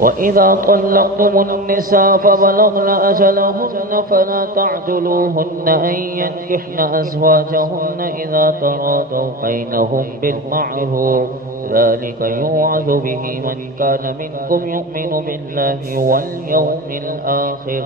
وإذا طلقتم النساء فبلغن أجلهن فلا تعدلوهن أن ينكحن أزواجهن إذا تراضوا بينهم بالمعروف، ذلك يوعظ به من كان منكم يؤمن بالله واليوم الآخر،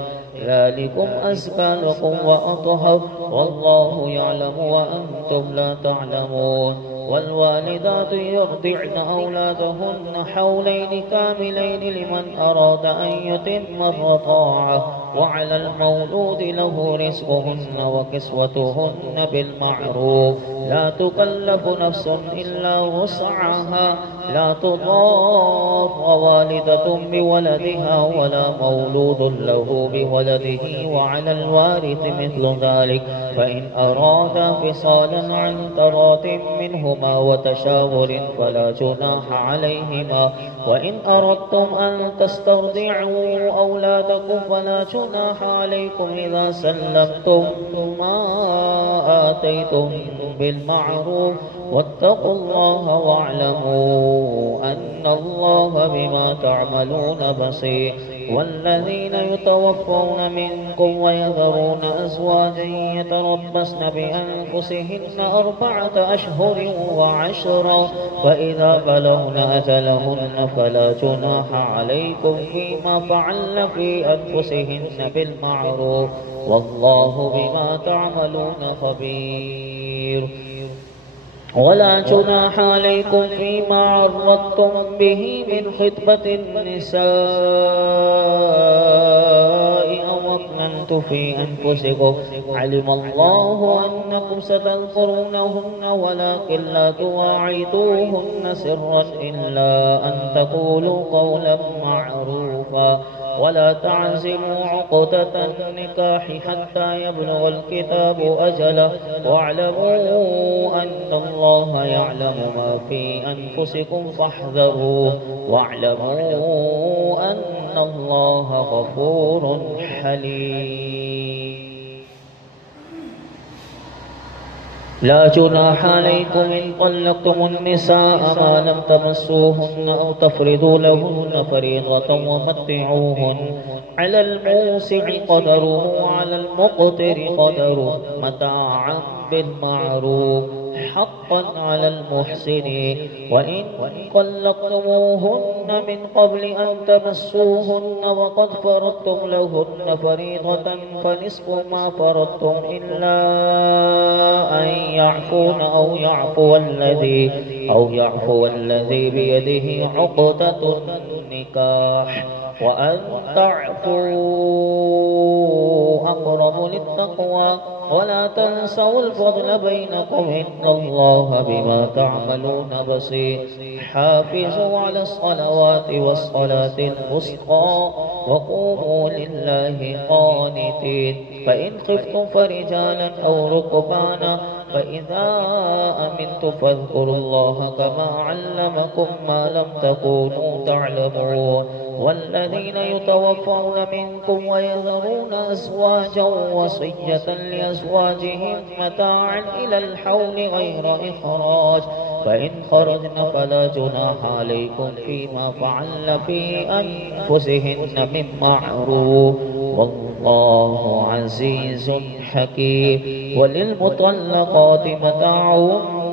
ذلكم أزكى لكم وأطهر، والله يعلم وأنتم لا تعلمون. والوالدات يرضعن أولادهن حولين كاملين لمن أراد أن يتم الرضاعة، وعلى المولود له رزقهن وكسوتهن بالمعروف، لا تكلف نفس إلا وسعها، لا تضار والدة بولدها ولا مولود له بولده، وعلى الوارث مثل ذلك، فإن أرادا فصالا عن تراض منهما وتشاور فلا جناح عليهما. وإن أردتم أن تسترضعوا أولادكم فلا جناح عليكم إذا سلمتم ما آتيتم بالمعروف، واتقوا الله واعلموا أن الله بما تعملون بصير. والذين يتوفون منكم ويذرون أزواجا يتربصن بأنفسهن 4 أشهر وعشرا، فإذا بلغن أجلهن فلا جناح عليكم فيما فعلن في أنفسهن بالمعروف، والله بما تعملون خبير. ولا جناح عليكم فيما عرضتم به من خطبة النساء أو أكننتم في أنفسكم، علم الله أنكم ستذكرونهن ولكن لا تواعدوهن سرا إلا أن تقولوا قولا معروفا، ولا تعزموا عقدة النكاح حتى يبلغ الكتاب أجله، واعلموا أن الله يعلم ما في أنفسكم فاحذروه، واعلموا أن الله غفور حليم. لا جناح عليكم إن طلقتم النساء ما لم تمسوهن أو تفرضوا لهن فريضة ومتعوهن، على الموسع قدره وعلى المقتر قدره متاعا بالمعروف، حقا على المحسنين. وإن طلقتموهن من قبل أن تمسوهن وقد فرضتم لهن فريضة فنصف ما فرضتم إلا أن يعفون أو يعفو الذي بيده عقدة النكاح، وأن تعفوا أقرب للتقوى، ولا تنسوا الفضل بينكم إن الله بما تعملون بصير. حافظوا على الصلوات والصلاة الوسطى وقوموا لله قانتين. فإن خفتم فرجالا أو ركبانا فإذا أمنتم فاذكروا الله كما علمكم ما لم تكونوا تعلمون. والذين يتوفون منكم ويذرون أزواجا وصية لأزواجهم متاعا إلى الحول غير إخراج، فإن خرجن فلا جناح عليكم فيما فعلن في أنفسهن من معروف، والله عزيز حكيم. وللمطلقات متاع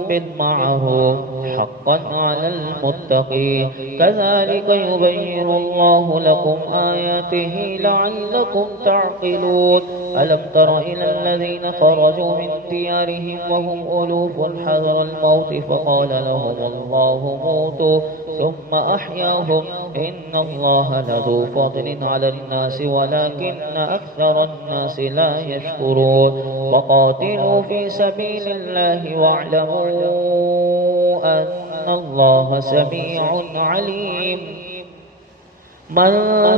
بالمعروف حقا على المتقين، كذلك يبين الله لكم آياته لعلكم تعقلون. ألم تر إلى الذين خرجوا من ديارهم وهم ألوف حذر الموت فقال لهم الله موتوا ثم أحياهم إن الله لذو فضل على الناس ولكن أكثر الناس لا يشكرون. وقاتلوا في سبيل الله واعلموا أن الله سميع عليم. من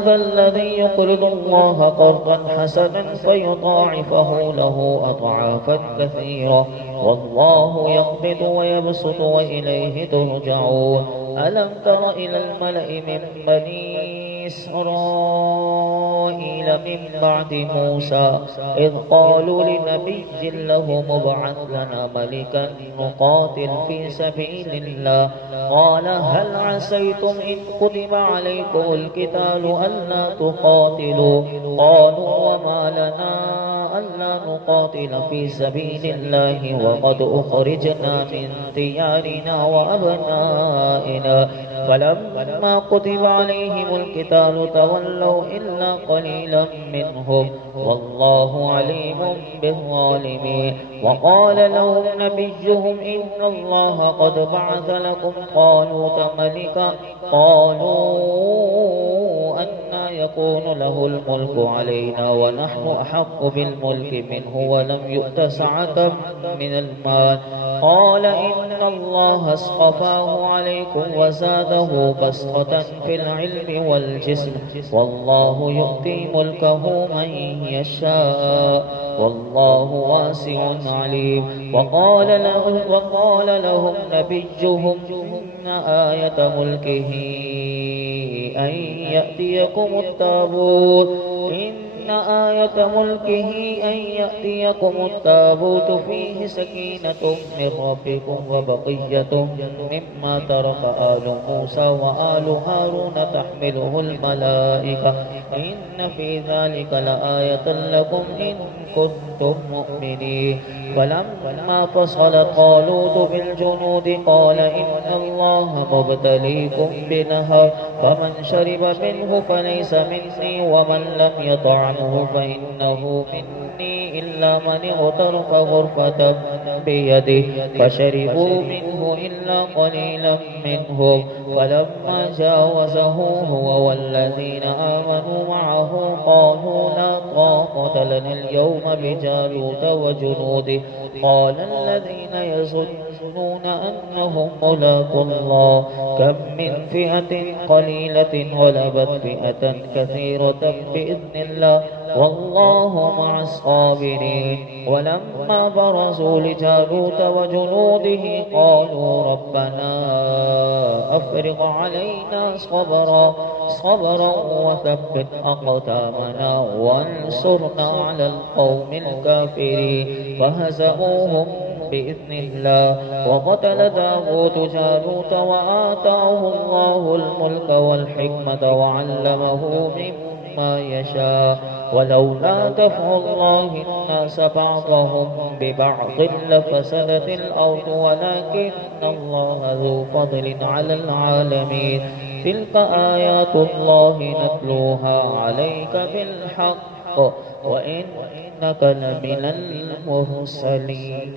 ذا الذي يقرض الله قرضا حسنا فيضاعفه له أضعافا كثيرة، والله يقبض ويبسط وإليه ترجعون. ألم تر إلى الملأ من بني إسرائيل من بعد موسى إذ قالوا لنبي له مبعث لنا ملكا نقاتل في سبيل الله قال هل عسيتم إن كتب عليكم القتال ألا تقاتلوا قالوا وما لنا ألا نقاتل في سبيل الله وقد أخرجنا من ديارنا وأبنائنا فلما كتب عليهم القتال تولوا إلا قليلا منهم والله عليم بالظالمين وقال لهم نبيهم إن الله قد بعث لكم طالوت ملكا قالوا أنى يكون له الملك علينا ونحن أحق بالملك منه ولم يؤت سعة من المال قال إن الله اصطفاه عليكم وزاده بسطة في العلم والجسم والله يؤتي ملكه من يشاء والله واسع عليم وقال لهم نبيهم إن آية ملكه أن يأتيكم التابوت إن آية ملكه أن يأتيكم التابوت فيه سكينة من ربكم وبقية مما ترك آل موسى وآل هارون تحمله الملائكة إن في ذلك لآية لكم إن كنتم مؤمنين فلما فصل طالوت بالجنود قال إن الله مبتليكم بنهر فمن شرب منه فليس مني ومن لم يطعمه فإنه مني إلا من اغترف غرفة بيده فشربوا منه إلا قليلا منهم فلما جاوزه هو والذين آمنوا معه قالوا لا طاقة لنا اليوم بجالوت وجنوده قال الذين يظنون أنهم ملاقو الله كم من فئة قليلة غلبت فئة كثيرة بإذن الله والله مع الصابرين ولما برزوا لجالوت وجنوده قالوا ربنا أفرغ علينا صبرا وثبت أقدامنا وانصرنا على القوم الكافرين فهزموهم بإذن الله وقتل داود جالوت وآتاه الله الملك والحكمة وعلمه مما يشاء ولولا دفع الله الناس بعضهم ببعض لفسدت الأرض ولكن الله ذو فضل على العالمين تلك آيات الله نتلوها عليك بالحق وإنك لمن المرسلين